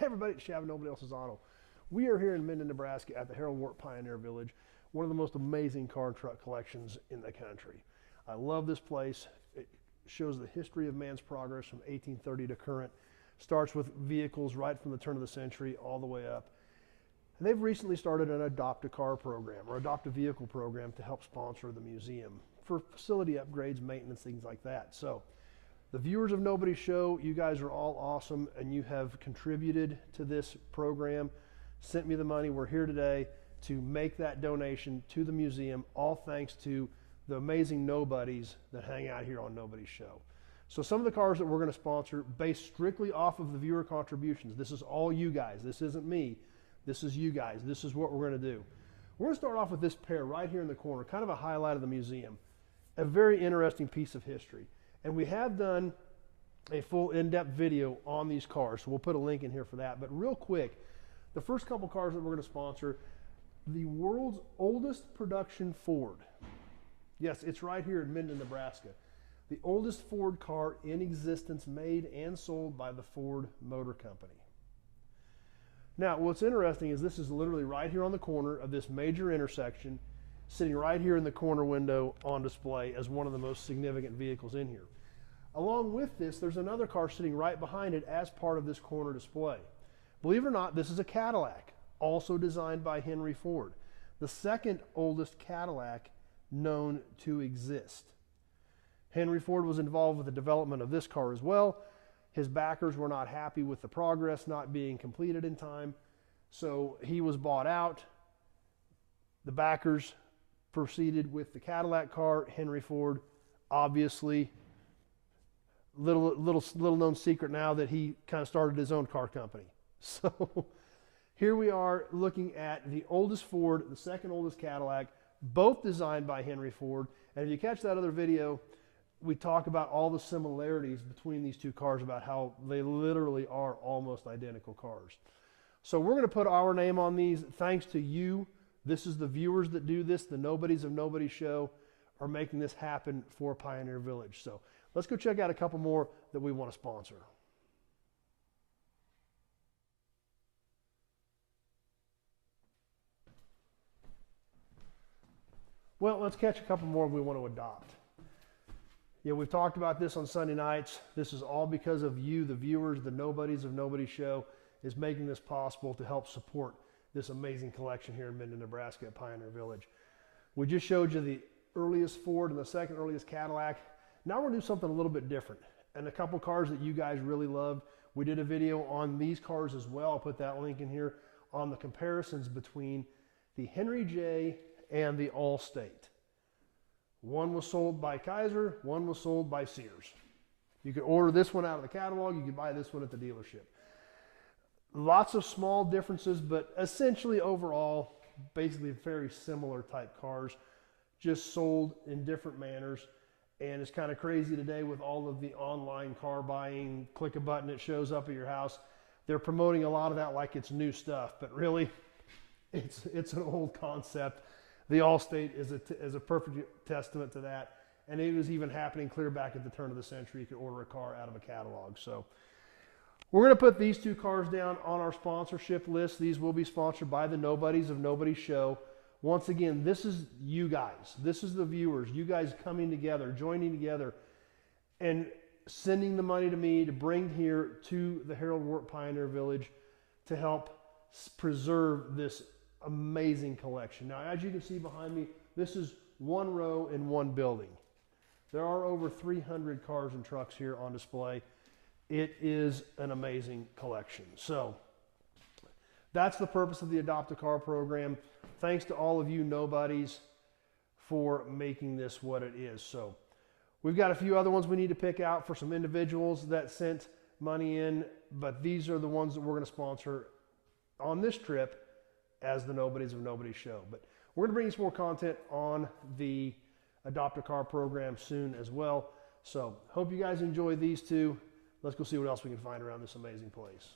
Hey everybody, it's Shav, Nobody Else's Auto. We are here in Minden, Nebraska at the Harold Wart Pioneer Village, one of the most amazing car and truck collections in the country. I love this place. It shows the history of man's progress from 1830 to current. Starts with vehicles right from the turn of the century all the way up. And they've recently started an Adopt a Car program or Adopt a Vehicle program to help sponsor the museum for facility upgrades, maintenance, things like that. So the viewers of Nobody's Show, you guys are all awesome and you have contributed to this program, sent me the money. We're here today to make that donation to the museum, all thanks to the amazing nobodies that hang out here on Nobody's Show. So some of the cars that we're going to sponsor based strictly off of the viewer contributions. This is all you guys. This isn't me. This is you guys. This is what we're going to do. We're going to start off with this pair right here in the corner, kind of a highlight of the museum. A very interesting piece of history. And we have done a full in-depth video on these cars, so we'll put a link in here for that. But real quick, the first couple cars that we're going to sponsor, the world's oldest production Ford. Yes, it's right here in Minden, Nebraska. The oldest Ford car in existence, made and sold by the Ford Motor Company. Now, what's interesting is this is literally right here on the corner of this major intersection, sitting right here in the corner window on display as one of the most significant vehicles in here. Along with this, there's another car sitting right behind it as part of this corner display. Believe it or not, this is a Cadillac, also designed by Henry Ford, the second oldest Cadillac known to exist. Henry Ford was involved with the development of this car as well. His backers were not happy with the progress not being completed in time, so he was bought out. The backers proceeded with the Cadillac car. Henry Ford, obviously, little known secret now that he kind of started his own car company. So here we are looking at the oldest Ford, the second oldest Cadillac, both designed by Henry Ford. And if you catch that other video, we talk about all the similarities between these two cars, about how they literally are almost identical cars. So we're going to put our name on these thanks to you. This is the viewers that do this. The Nobodies of Nobody's Show are making this happen for Pioneer Village. So let's go check out a couple more that we want to sponsor. Well, let's catch a couple more we want to adopt. Yeah, we've talked about this on Sunday nights. This is all because of you, the viewers, the Nobodies of Nobody's Show, is making this possible to help support this amazing collection here in Minden, Nebraska at Pioneer Village. We just showed you the earliest Ford and the second earliest Cadillac. Now we're going to do something a little bit different. And a couple cars that you guys really loved. We did a video on these cars as well. I'll put that link in here on the comparisons between the Henry J and the Allstate. One was sold by Chrysler, one was sold by Sears. You could order this one out of the catalog, you could buy this one at the dealership. Lots of small differences, but essentially overall, basically very similar type cars, just sold in different manners. And it's kind of crazy today with all of the online car buying, click a button, it shows up at your house. They're promoting a lot of that like it's new stuff, but really it's an old concept. The Allstate is a perfect testament to that. And it was even happening clear back at the turn of the century. You could order a car out of a catalog. So we're going to put these two cars down on our sponsorship list. These will be sponsored by the Nobodies of Nobody's Show. Once again, this is you guys. This is the viewers. You guys coming together, joining together, and sending the money to me to bring here to the Harold Wart Pioneer Village to help preserve this amazing collection. Now, as you can see behind me, this is one row in one building. There are over 300 cars and trucks here on display. It is an amazing collection. So that's the purpose of the Adopt a Car program. Thanks to all of you nobodies for making this what it is. So we've got a few other ones we need to pick out for some individuals that sent money in, but these are the ones that we're going to sponsor on this trip as the Nobodies of Nobody's Show. But we're going to bring you some more content on the Adopt a Car program soon as well. So hope you guys enjoy these two. Let's go see what else we can find around this amazing place.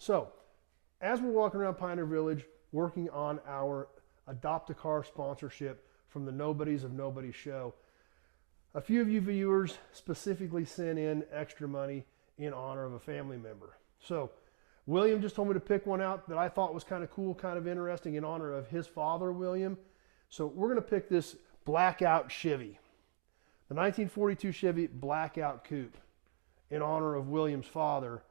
So, as we're walking around Pioneer Village, working on our Adopt a Car sponsorship from the Nobodies of Nobody show. A few of you viewers specifically sent in extra money in honor of a family member. So William just told me to pick one out that I thought was kind of cool, kind of interesting in honor of his father, William. So we're going to pick this Blackout Chevy, the 1942 Chevy Blackout Coupe, in honor of William's father,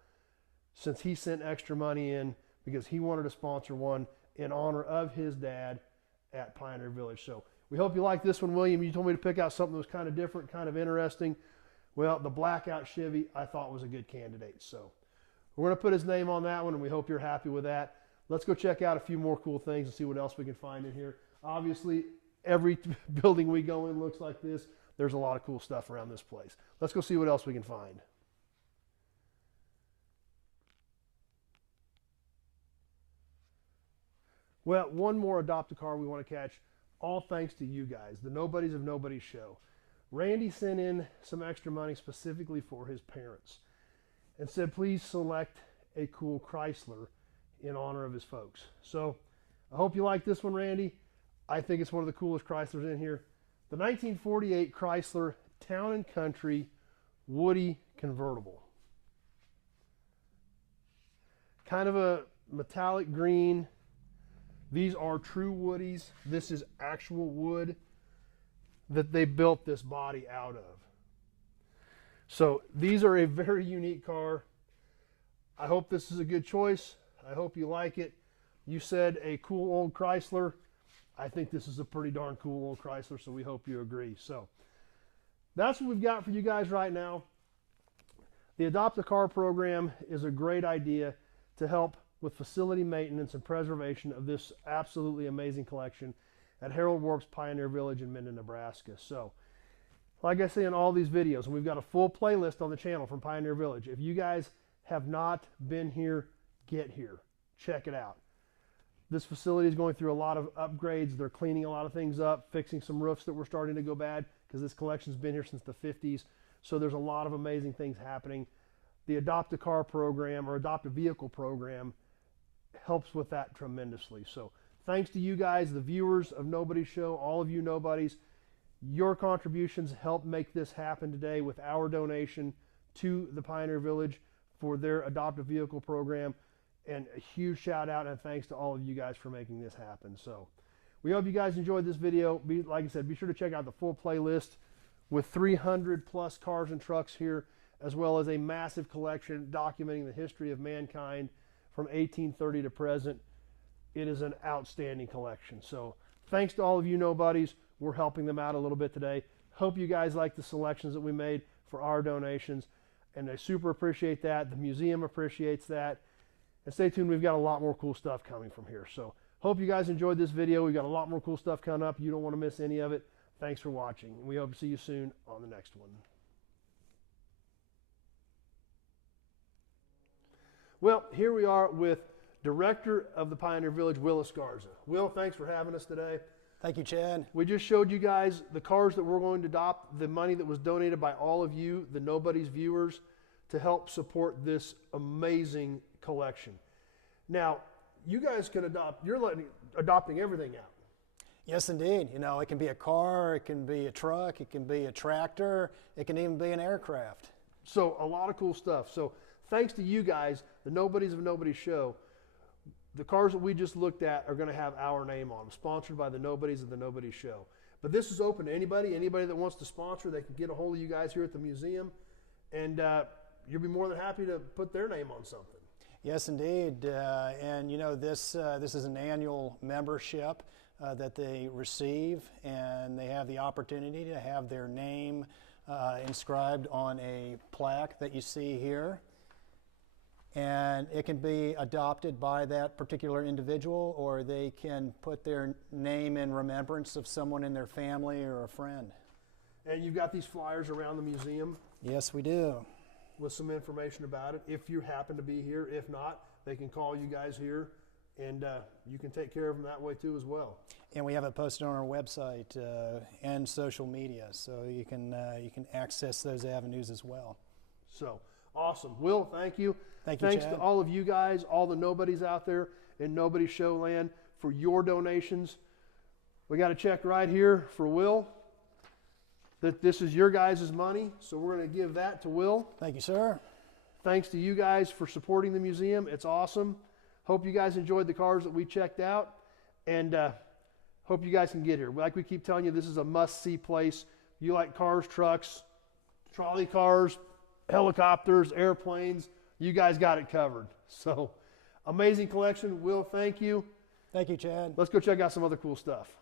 since he sent extra money in because he wanted to sponsor one in honor of his dad at Pioneer Village. So we hope you like this one, William. You told me to pick out something that was kind of different, kind of interesting. Well, the Blackout Chevy I thought was a good candidate. So we're going to put his name on that one, and we hope you're happy with that. Let's go check out a few more cool things and see what else we can find in here. Obviously, every building we go in looks like this. There's a lot of cool stuff around this place. Let's go see what else we can find. Well, one more Adopt-A-Car we want to catch, all thanks to you guys, the Nobodies of Nobody show. Randy sent in some extra money specifically for his parents and said, please select a cool Chrysler in honor of his folks. So I hope you like this one, Randy. I think it's one of the coolest Chryslers in here. The 1948 Chrysler Town & Country Woody convertible. Kind of a metallic green. These are true Woodies. This is actual wood that they built this body out of. So these are a very unique car. I hope this is a good choice. I hope you like it. You said a cool old Chrysler. I think this is a pretty darn cool old Chrysler, so we hope you agree. So that's what we've got for you guys right now. The Adopt-A-Car program is a great idea to help with facility maintenance and preservation of this absolutely amazing collection at Harold Warp's Pioneer Village in Minden, Nebraska. So, like I say in all these videos, and we've got a full playlist on the channel from Pioneer Village. If you guys have not been here, get here. Check it out. This facility is going through a lot of upgrades. They're cleaning a lot of things up, fixing some roofs that were starting to go bad because this collection's been here since the 50s. So there's a lot of amazing things happening. The Adopt-A-Car program or Adopt-A-Vehicle program helps with that tremendously. So thanks to you guys, the viewers of Nobody Show, all of you nobodies. Your contributions help make this happen today with our donation to the Pioneer Village for their Adopt-A-Vehicle program. And a huge shout out and thanks to all of you guys for making this happen. So we hope you guys enjoyed this video. Like I said, be sure to check out the full playlist with 300 plus cars and trucks here, as well as a massive collection documenting the history of mankind from 1830 to present. It is an outstanding collection. So thanks to all of you nobodies. We're helping them out a little bit today. Hope you guys like the selections that we made for our donations, and I super appreciate that. The museum appreciates that. And stay tuned, we've got a lot more cool stuff coming from here. So hope you guys enjoyed this video. We've got a lot more cool stuff coming up. You don't want to miss any of it. Thanks for watching. We hope to see you soon on the next one. Well, here we are with Director of the Pioneer Village, Will Escarza. Will, thanks for having us today. Thank you, Chad. We just showed you guys the cars that we're going to adopt, the money that was donated by all of you, the Nobody's viewers, to help support this amazing collection. Now, you guys can adopt, you're adopting everything out. Yes, indeed. You know, it can be a car, it can be a truck, it can be a tractor, it can even be an aircraft. So a lot of cool stuff. So thanks to you guys, the Nobodies of Nobody show, the cars that we just looked at are going to have our name on them, sponsored by the Nobodies of the Nobody show. But this is open to anybody that wants to sponsor. They can get a hold of you guys here at the museum, and you'll be more than happy to put their name on something. Yes, indeed. And you know, this is an annual membership that they receive, and they have the opportunity to have their name inscribed on a plaque that you see here. And it can be adopted by that particular individual, or they can put their name in remembrance of someone in their family or a friend. And you've got these flyers around the museum? Yes, we do. With some information about it, if you happen to be here. If not, they can call you guys here, and you can take care of them that way too as well. And we have it posted on our website and social media, so you can access those avenues as well. So awesome. Will, thank you. Thank you, Thanks Chad. to all of you guys, all the nobodies out there in Nobody Show land for your donations. We got a check right here for Will. That this is your guys' money, so we're going to give that to Will. Thank you, sir. Thanks to you guys for supporting the museum. It's awesome. Hope you guys enjoyed the cars that we checked out, and hope you guys can get here. Like we keep telling you, this is a must-see place. You like cars, trucks, trolley cars, helicopters, airplanes, you guys got it covered. So, amazing collection. Will, thank you. Thank you, Chad. Let's go check out some other cool stuff.